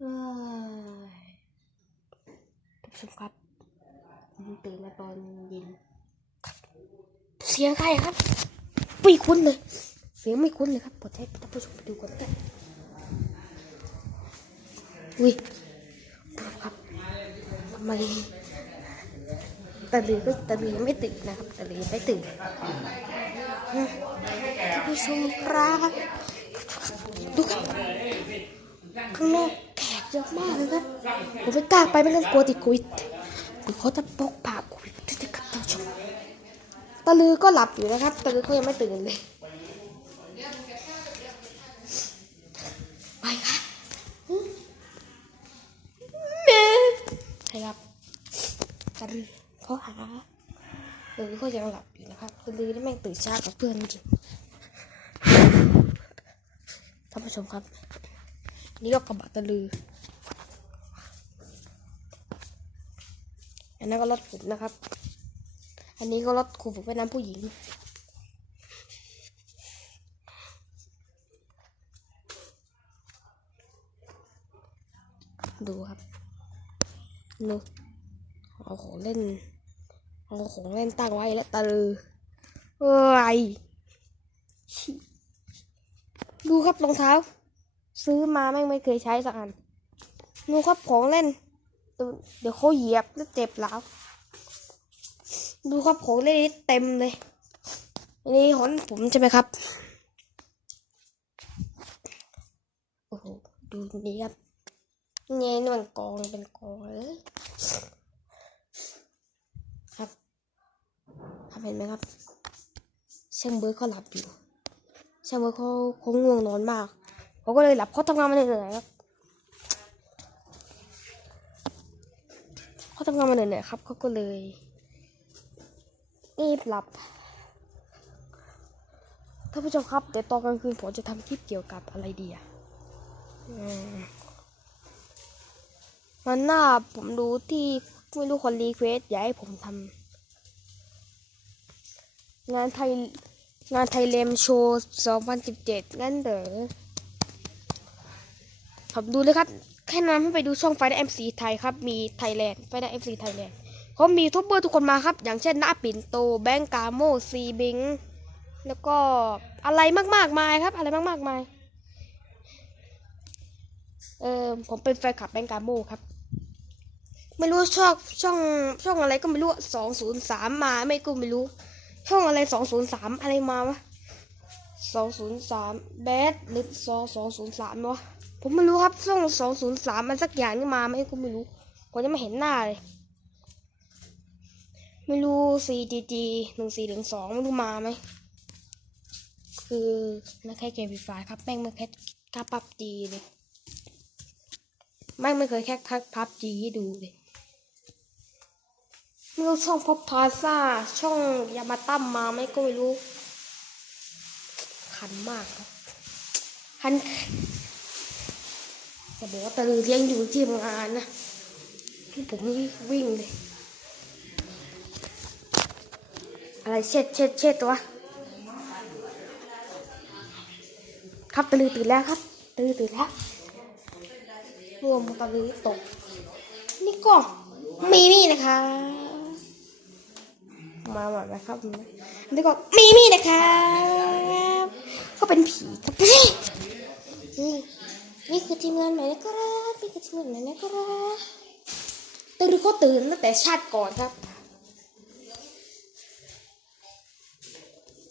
ท่านผู้ชมครับผมตื่นมาตอนเย็นเสียงใครครับไม่คุ้นเลย เสียงไม่คุ้นเลยครับปดให้ท่านผู้ชมไปดูก่อนได้อุ้ยครับทำไมตะลือก็ตะลือไม่ตื่นนะครับตะลือไม่ตื่นท่านผู้ชมครับดูครับข้างนอก เยอะมากเลยครับผมไม่กล้าไปไม่งั้นกลัวติดโควิดกลัวเขาจะปกปากโควิดที่จะกัดท่านผู้ชมตะลือก็หลับอยู่นะครับตะลือเขายังไม่ตื่นเลยไปครับแม่ใช่ครับตะลือเขาหาตะลือเขายังหลับอยู่นะครับตะลือนี่แม่งตื่นช้ากับเพื่อนจริงท่านผู้ชมครับ นี่ก็กระบะตะลือ อันนั้นก็รถผมนะครับ อันนี้ก็รถครูฝึกว่ายน้ำผู้หญิง ดูครับดูเอาของเล่น เอาของเล่นตั้งไว้แล้วตะลือเอ้ยดูครับรองเท้า ซื้อมาแม่งไม่เคยใช้สักอันดูครับของเล่น เดี๋ยวเขาเหยียบแล้วเจ็บแล้ว ดูครับของเล่นนี้เต็มเลยนนี้ของผมใช่ไหมครับ โอ้โห ดูนี่ครับเนี่ยนี่มันกองเป็นกองเลยครับเห็นไหมครับช่างเบิร์ดเขาหลับอยู่ช่างเบิร์ดเขาเขาง่วงนอนมากเขาก็เลยหลับเขาทำงานมาเหนื่อยครับ เขาทำงานมาเหนื่อยๆครับเขาก็เลยงีบหลับท่านผู้ชมครับเดี๋ยวตอนกลางคืนผมจะทำคลิปเกี่ยวกับอะไรดีอะมันหน้าผมดูที่ไม่รู้คนรีเควสอยากให้ผมทำงานไทยงานไทยเลมโชว์ 2017 งั้นเด้อผมดูเลยครับ แค่นั้นให้ไปดูช่องไฟได้เอ็มซีไทยครับ มีไทยแลนด์ไฟได้เอ็มซีไทยแลนด์เขามีทูบเบอร์ทุกคนมาครับ อย่างเช่นน้าปิ่นโต แบงกาโมซีบิง แล้วก็อะไรมากๆมายครับ อะไรมากๆมาย เออผมเป็นแฟนคลับแบงกาโมครับ ไม่รู้ชอบช่องช่องอะไรก็ไม่รู้สองศูนย์สามมาไม่ก็ไม่รู้ ช่องอะไรสองศูนย์สามอะไรมาวะสองศูนย์สามแบดหรือสองสองศูนย์สามวะ ผมไม่รู้ครับช่องสองศูนย์สามมันสักอย่างนี่มาไหมก็ไม่รู้ผมยังไม่เห็นหน้าเลย ไม่รู้ CGG หนึ่งสี่หนึ่งสองไม่รู้มาไหมคือนักแค่เกมฟรีไฟครับแม่งไม่แค่ค่าพับจีเลยแม่งไม่เคยแค่คัดพับจีให้ดูเลยไม่รู้ช่องพับพาซ่าช่องยามาตั้มมาไหมก็ไม่รู้ คันมากครับคัน จะบอกว่าตะลือเลี้ยงอยู่ที่ทำงานนะที่ผมนี่วิ่งเลย อะไรเช็ดเช็ดเช็ดตัว ครับตะลือตื่นแล้วครับตะลือตื่นแล้วรวมตะลือตก นี่ก็มีมีนะคะมาหมดนะครับนี่ก็มีมีนะครับก็เป็นผีครับ นี่คือทีมงานใหม่นะครับนี่คือทีมงานใหม่นะครับตะลือก็ตื่นตั้งแต่ชาติก่อนครับ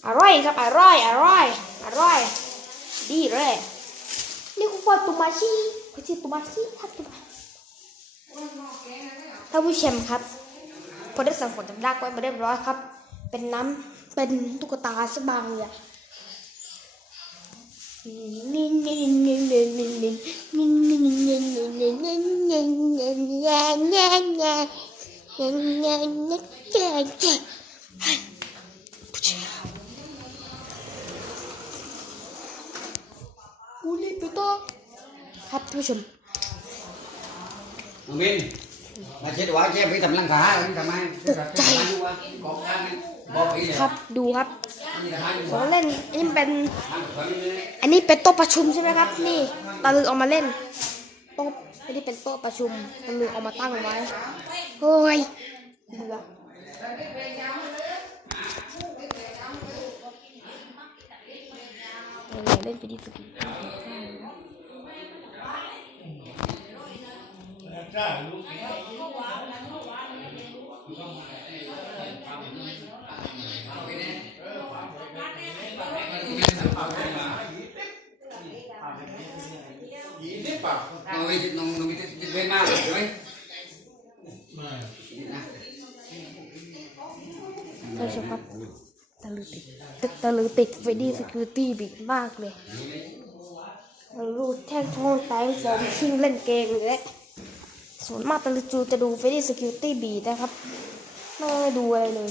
อร่อยครับอร่อยอร่อยอร่อย ดีเลยนี่คุณพ่อตุมาชีคุณชื่อตุมาชีท่านตุมาท่าผู้ชมครับพอได้สั่งผลจำดักไว้มาเรียบร้อยครับ เป็นน้ำเป็นตุ๊กตาสักบางอย่ กูรีบไปต่อครับท่านผู้ชมน้องบินมาเช็ดหัวเช็ดพี่ทำลังขาทำไมบอกกันบอกพี่เลยครับดูครับ ของเล่นอันนี้เป็นทำแบบนี้อันนี้เป็นโต๊ะประชุมใช่ไหมครับ นี่ตะลึงเอามาเล่นเโต๊ะไม่ได้เป็นโต๊ะประชุมมันลืมเอามาตั้งไว้เฮ้ยเบื่อเอาไงเล่น ไปดีสุดน้องน้องน้องวิทย์เป็นมากเลยไหมท่านผู้ชมครับตะลือติดตึกตะลือติดเฟดดี้สกิลตี้บิ๊กมากเลยเรารู้แท่งช่องแตงฟอร์มชิงเล่นเกมอยู่แล้วส่วนมากตะลือจูจะดูเฟดดี้สกิลตี้บีนะครับไม่ดูอะไรเลย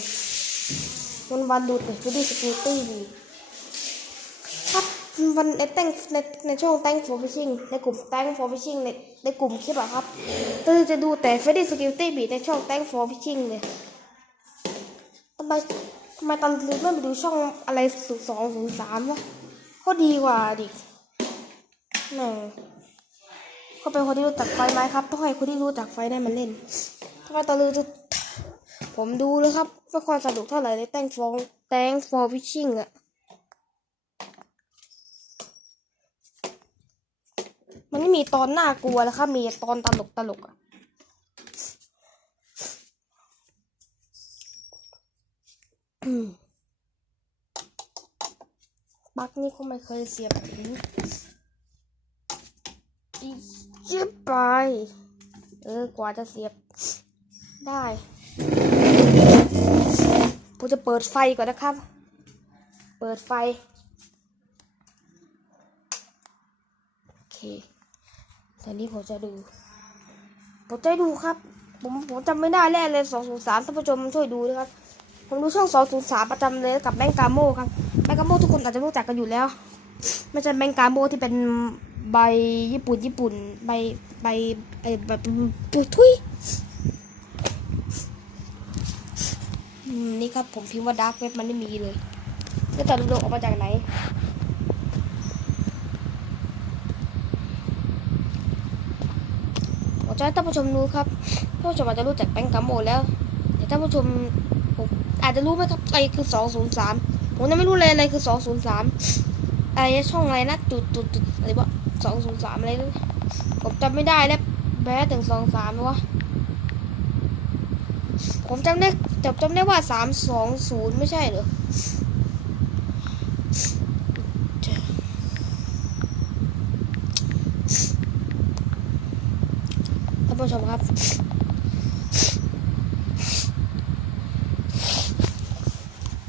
วันวันดูแต่เฟดดี้สกิลตี้บี วันในแตงในในช่องแตงฟอร์ฟิชชิงในกลุ่มแตงฟอร์ฟิชชิงในในกลุ่มคลิปอะครับตือจะดูแต่เฟดดี้สกิลตี้บีในช่องแตงฟอร์ฟิชชิงเลยทำไมทำไมตอนลืมไม่ไปดูช่องอะไรศูนย์สองศูนย์สามวะก็ดีกว่าดิแหม่ก็เป็นคนที่รู้จักไฟไหมครับต้องให้คนที่รู้จักไฟได้มาเล่นทำไมตอนลืมจะผมดูเลยครับว่าความสนุกเท่าไหร่เลยแตงฟองแตงฟอร์ฟิชชิ่งอะ มันไม่มีตอนน่ากลัวแล้วครับมีตอนตลกตลกอะอืมปลั๊กนี่ก็ไม่เคยเสียบแบบนี้เย็บไป เออกว่าจะเสียบ ได้ผมจะเปิดไฟก่อนนะครับ เปิดไฟ โอเค แตอนนี้ผมจะดู ผมจะดูครับ ผมผมจำไม่ได้แน่เลยสองศูนย์สามท่านผู้ชมช่วยดูด้วยครับ ผมดูช่อง203ประจำเลยกับแบงกาโมครับ แบงกาโมทุกคนอาจจะรู้จักกันอยู่แล้ว ไม่ใช่แบงกาโมที่เป็นใบญี่ปุ่นญี่ปุ่น ใบใบไอ้แบบปุยทุยอืมนี่ครับผมพิมพ์ว่าดาร์กเว็บมันไม่มีเลยแล้วแต่ดูออกมาจากไหน ผม จะให้ท่านผู้ชมรู้ครับท่านผู้ชมอาจจะรู้จักแบงกาโมแล้วแต่ท่านผู้ชมผมอาจจะรู้ไหมครับอะไรคือ 203 ผมยังไม่รู้เลยอะไรคือ 203อะไรช่องอะไรนะจุดจุดจุดอะไรวะ203 อะไรนะผมจำไม่ได้แล้วแม้ถึง 23วะผมจำได้จำจำได้ว่า 320 ไม่ใช่เหรอ ท่าน ผู้ชมครับ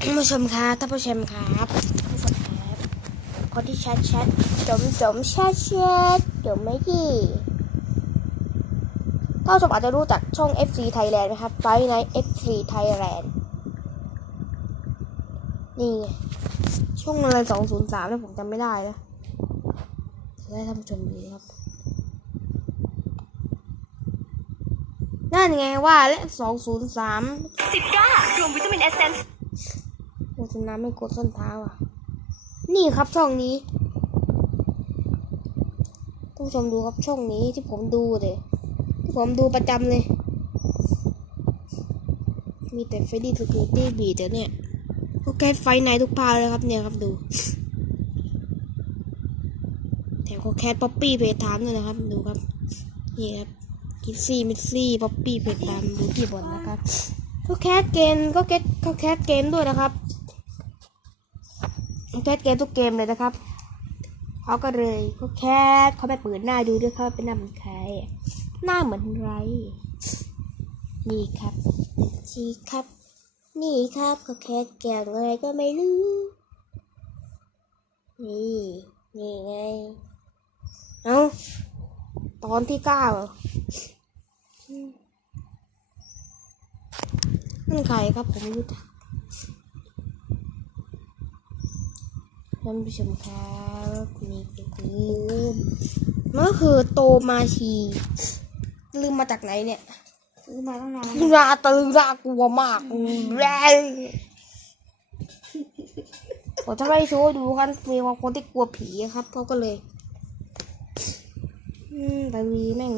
ท่านผู้ชมครับท่านผู้ชมครับผู้ชมครับคนที่แชทแชทจมจมแชทแชทจมไม่ดีท่านผู้ชมอาจจะรู้จักช่อง FC Thailand ไหมครับไฟใน FC Thailand นี่ช่องอะไรสองศูนย์สามเนี่ยผมจำไม่ได้นะจะให้ท่านผู้ชมดูนะครับ นั่นไงว่าและสองศูนย์สามสิบก้ารวมวิตามินเอสเซนส์โฆษณาไม่กดส้นเท้าอะ นี่ครับช่องนี้ผู้ชมดูครับช่องนี้ที่ผมดูเลยที่ผมดูประจำเลย มีแต่เฟรดดี้สกูตี้บีแต่เนี่ยก็แก้ไฟในทุกภาเลยครับเนี่ยครับดูแถมก็แคทป๊อปปี้เพจถามด้วยนะครับดูครับ นี่ครับ กิฟซี่มิดซี่ป๊อปปี้เพจตามดูที่บนนะครับก็แคสเกมก็แคสก็แคสเกมด้วยนะครับแคสเกมทุกเกมเลยนะครับเขาก็เลยก็แคสเขาไปเปิดหน้าดูด้วยเขาเป็นหน้าเหมือนใครหน้าเหมือนไรนี่ครับชีครับ นี่ครับก็แคสเกมอะไรก็ไม่รู้ นี่ นี่ไง เอา ตอนที่เก้าเหรออืมนั่นใครครับผมไม่รู้จักท่านผู้ชมครับนี่ก็คือมันก็คือโตมาชีลืมมาจากไหนเนี่ยซื้อมาตั้งนานนาตือน่ากลัวมากแรงผมจะไม่โชว์ให้ดูกันมีบางคนที่กลัวผีครับเขาก็เลย อืมตะลีแม่ง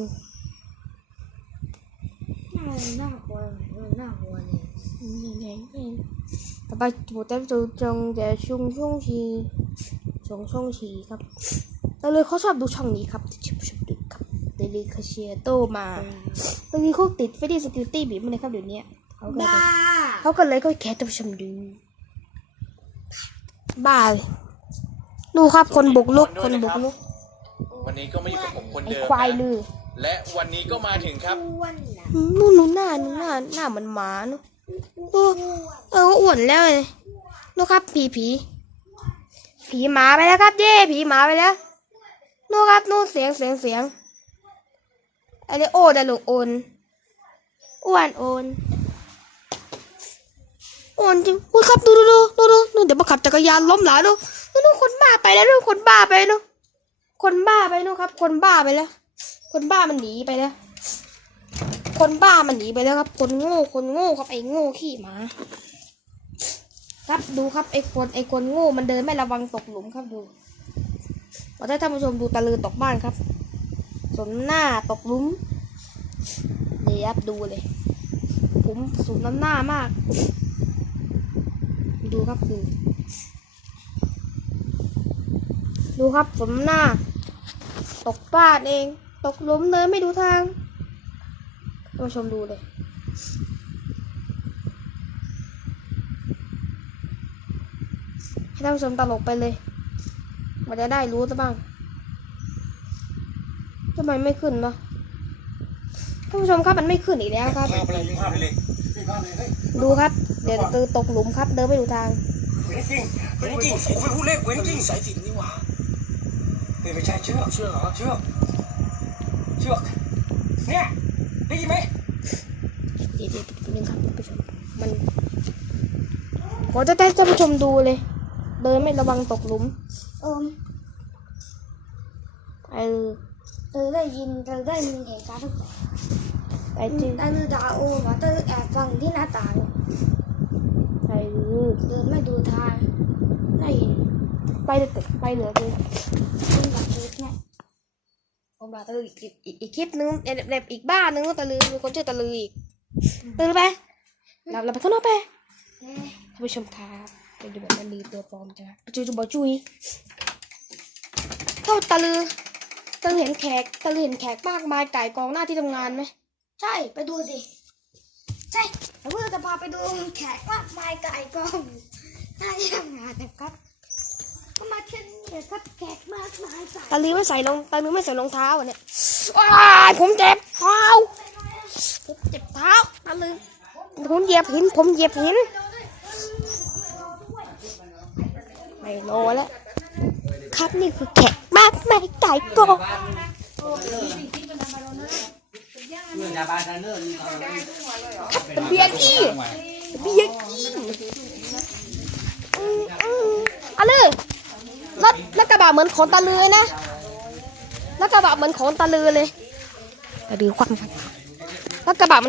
หน้าหน้ากลัวหน้ากลัวเลยอืมแม่งแม่งต่อไปผมจะดูจงจะช่วงช่วงชีช่วงช่วงชีครับตะลีเขาชอบดูช่องนี้ครับชอบชอบดูครับตะลีคาเชียโตมาตะลีเขาติดเฟรดี้สกิลตี้บีบมาเลยครับเดี๋ยวนี้เขาก็เลยบ้าเขาก็เลยก็แคสท่านผู้ชมดูบ้าเลยดูครับคนบุกลุกคนบุกลุก วันนี้ก็ไม่อยู่กับผมคนไอ้เดิมควายนะลือและวันนี้ก็มาถึงครับ อ้วนนะนู่นนู่นหน้านู่นหน้าหน้าเหมันหมาเนอะดูเอออ้วนแล้วเลยนู่นครับ ผีผีผีหมาไปแล้วครับ เย่ผีหมาไปแล้วนู่นครับนู่นเสียงเสียงเสียงไอ้เรียโอดาลูกโอนอ้วนโอนโอนจริงอุ้ยครับดูดูดูดูดูดูเดี๋ยวมาขับจักรยานล้มหลายดูดูดูคนบ้าไปแล้วดูคนบ้าไปเนอะ คนบ้าไปเนอะครับ คนบ้าไปแล้ว คนบ้ามันหนีไปแล้ว คนบ้ามันหนีไปแล้วครับ คนโง่คนโง่ครับไอ้โง่ขี้หมา ครับดูครับไอ้คนไอ้คนโง่มันเดินไม่ระวังตกหลุมครับดูขอให้ท่านผู้ชมดูตะลือตกบ้านครับ สมหน้าตกหลุมเนี่ครับดูเลย ผมสูงน้ำหน้ามาก ดูครับดูดูครับสมหน้า ตกบ้านเอง ตกลุมเดินไม่ดูทางท่าชมดูเลย ให้ท่านผู้ชมตลกไปเลย มันจะได้รู้ซะบ้างทำไมไม่ขึ้นวะท่านผู้ชมครับมันไม่ขึ้นอีกแล้วครับ ดูครับ เดี๋ยวตือตกหลุมครับ เดินไม่ดูทางเว้นจริงเว้นจริงผมเป็นผู้เล่นเว้นจริงสายสินนี่หว่า เฮ้ยไม่ใช่เชือกเชือกเหรอเชือกเชือกเนี่ยได้ยินไหมเดี๋ยวเดี๋ยวแป๊บนึงครับท่านผู้ชมมันผมจะให้ท่านผู้ชมดูเลย เดินไม่ระวังตกหลุมเอมไปเลยเธอได้ยินเธอได้ยินเหตุการณ์ทุกอย่างไปจริงตาลือดาโอมาเธอแอบฟังที่หน้าต่างไปเลยเดินไม่ดูทางได้ยิน ไปเลยตึกไปเลยเลยเป็นแบบนี้เนี่ยผมบอกตะลืออีกอีกอีกคลิปนึงเด็บเด็บอีกบ้านนึงตะลือมีคนชื่อตะลืออีกตะลือไปเราเราไปข้างนอกไปเอ๊ะท่านผู้ชมครับไปดูแบบตะลือตัวปลอมจ้ะจุยจุบอจุยเท่าตะลือตะลือเห็นแขกตะลือเห็นแขกมากมายไก่กองหน้าที่ทำงานไหมใช่ไปดูสิใช่แล้วเพื่อจะพาไปดูแขกมากมายไก่กองหน้าที่ทำงานนะครับ ก็มาเที่ยวนี่นะครับแขกมากมายไก่ตะลือไม่ใส่รองตะลือไม่ใส่รองเท้าอะเนี่ยว้ายผมเจ็บเท้าผมเจ็บเท้าตะลือผมเหยียบหิน ผมเหยียบหินไม่รอแล้วครับนี่คือแขกมากมายไก่กองเมื่อยาบาดเนอร์นี่ก็เป็นเบียร์กี้เบียร์กี้อืมอืมเอะเลย รถรถกระบะเหมือนของตะลือนะรถกระบะเหมือนของตะลือเลยตะลือควันรถกระบะ